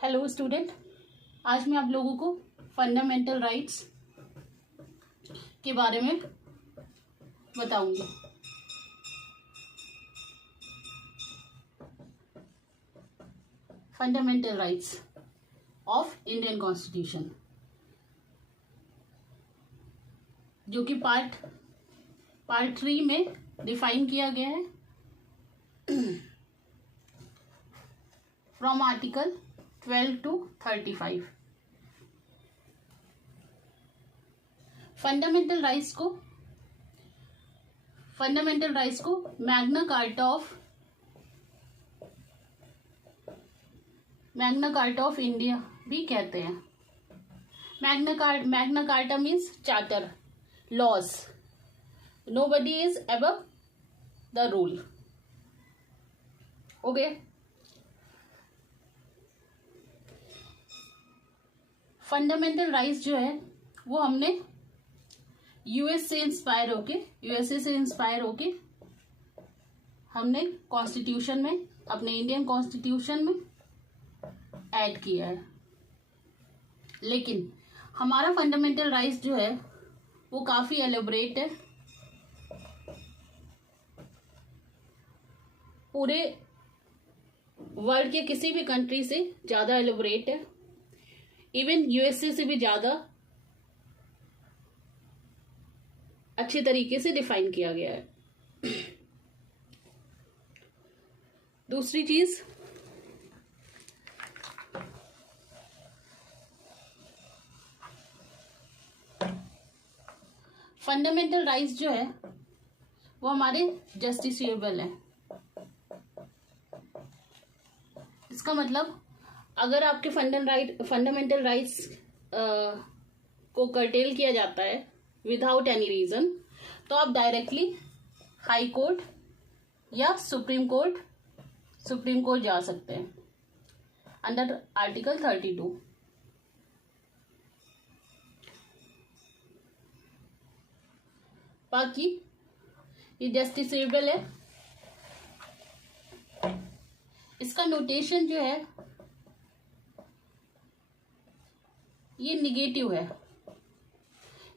Hello student, आज मैं आप लोगों को फंडामेंटल राइट्स के बारे में बताऊंगी। Fundamental rights of Indian constitution, जो कि पार्ट 3 में डिफाइन किया गया है from article 12 to 35। Fundamental rights को मैग्ना कार्टा ऑफ इंडिया भी कहते हैं। Magna Carta means charter, laws. Nobody is above the rule. Okay, fundamental rights जो है वो हमने यूएसए से इंस्पायर होके हमने कॉन्स्टिट्यूशन में, अपने इंडियन कॉन्स्टिट्यूशन में ऐड किया है। लेकिन हमारा फंडामेंटल राइट्स जो है वो काफी एलेबोरेट है, पूरे वर्ल्ड के किसी भी कंट्री से ज्यादा एलेबोरेट है, इवन यूएसए से भी ज्यादा अच्छे तरीके से डिफाइन किया गया है। दूसरी चीज, फंडामेंटल राइट्स जो है वो हमारे जस्टिसेबल है। इसका मतलब अगर आपके फंडामेंटल राइट्स को कर्टेल किया जाता है विदाउट एनी रीजन, तो आप डायरेक्टली हाई कोर्ट या सुप्रीम कोर्ट जा सकते हैं अंडर आर्टिकल 32। बाकी ये जस्टिसेबल है। इसका नोटेशन जो है ये निगेटिव है।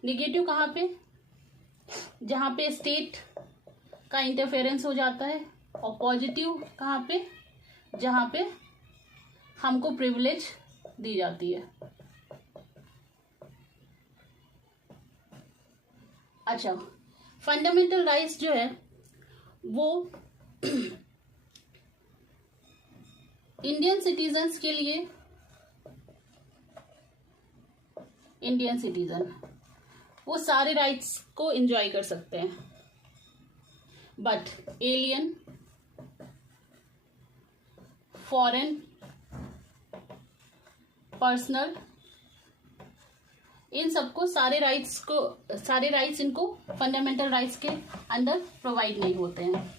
निगेटिव कहाँ पे? जहाँ पे स्टेट का इंटरफेरेंस हो जाता है, और पॉजिटिव कहाँ पे? जहाँ पे हमको प्रिविलेज दी जाती है। अच्छा, फंडामेंटल राइट्स जो है वो इंडियन सिटीजन वो सारे राइट्स को एंजॉय कर सकते हैं, बट एलियन, फॉरेन, पर्सनल, इन सबको सारे राइट्स इनको फंडामेंटल राइट्स के अंदर प्रोवाइड नहीं होते हैं।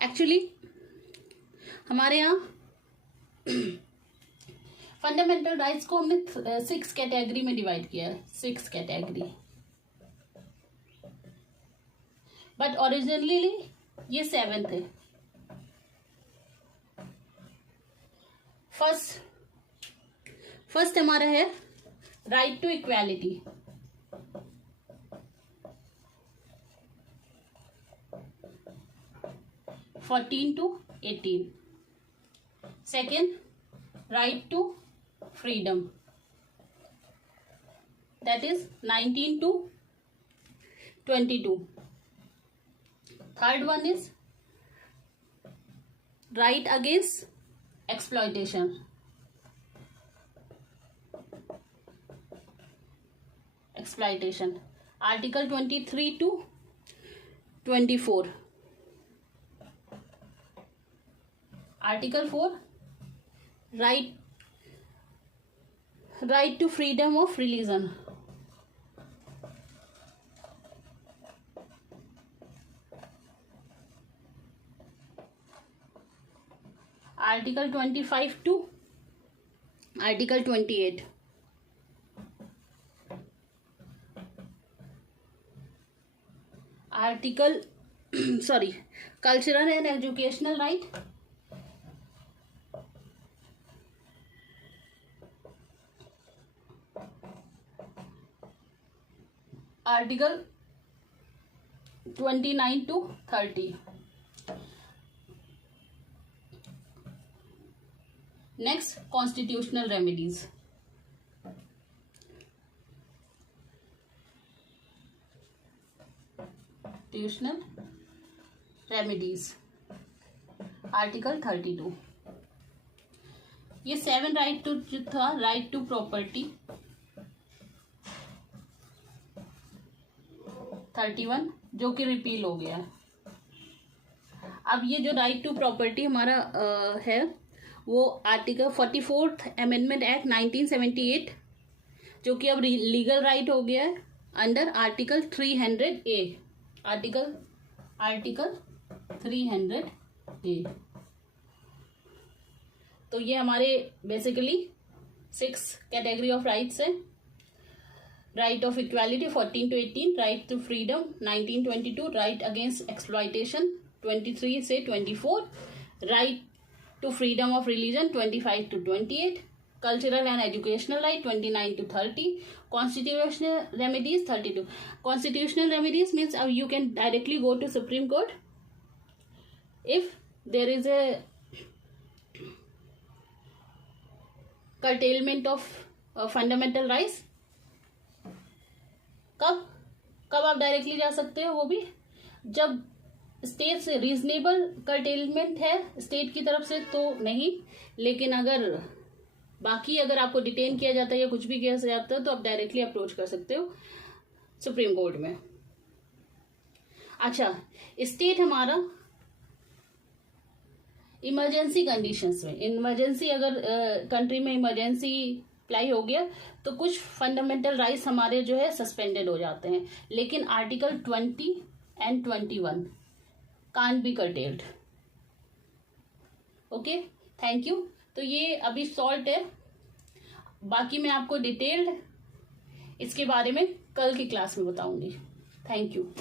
एक्चुअली हमारे यहाँ फंडामेंटल राइट्स को हमने 6 कैटेगरी में डिवाइड किया है, 6 कैटेगरी, बट ओरिजिनली ये 7 थे। फर्स्ट हमारा है right to equality. (14 to 18). Second, right to freedom, that is 19 to 22. Third one is right against exploitation. Article 23 to 24. Article 4, right to freedom of religion. Article 25 to Article 28. Article sorry cultural and educational right, article 29 to 30। Next constitutional remedies, constitutional remedies article 32। ये 7 right to जो था, right to property 31 जो कि repeal हो गया है। अब ये जो राइट टू प्रॉपर्टी हमारा है वो आर्टिकल 44th अमेंडमेंट एक्ट 1978 जो कि अब लीगल राइट हो गया है under article 300A, article 300A। तो ये हमारे बेसिकली 6 कैटेगरी ऑफ राइट्स हैं। Right of equality 14 to 18, right to freedom 1922, right against exploitation 23 से 24, right to freedom of religion 25 to 28, cultural and educational right 29 to 30, constitutional remedies 32। Constitutional remedies means you can directly go to supreme court if there is a curtailment of fundamental rights। कब आप directly जा सकते हो, वो भी जब state से reasonable curtailment है स्टेट की तरफ से तो नहीं, लेकिन अगर आपको डिटेन किया जाता है या कुछ भी किया जाता है तो आप डायरेक्टली अप्रोच कर सकते हो सुप्रीम कोर्ट में। अच्छा, स्टेट हमारा इमरजेंसी कंडीशंस में, इमरजेंसी अगर कंट्री में इमरजेंसी अप्लाई हो गया तो कुछ फंडामेंटल राइट्स हमारे जो है सस्पेंडेड हो जाते हैं, लेकिन article 20 and 21 can't be curtailed. Okay, thank you. तो ये अभी शॉर्ट है, बाकी मैं आपको डिटेल्ड इसके बारे में कल की क्लास में बताऊंगी। Thank you.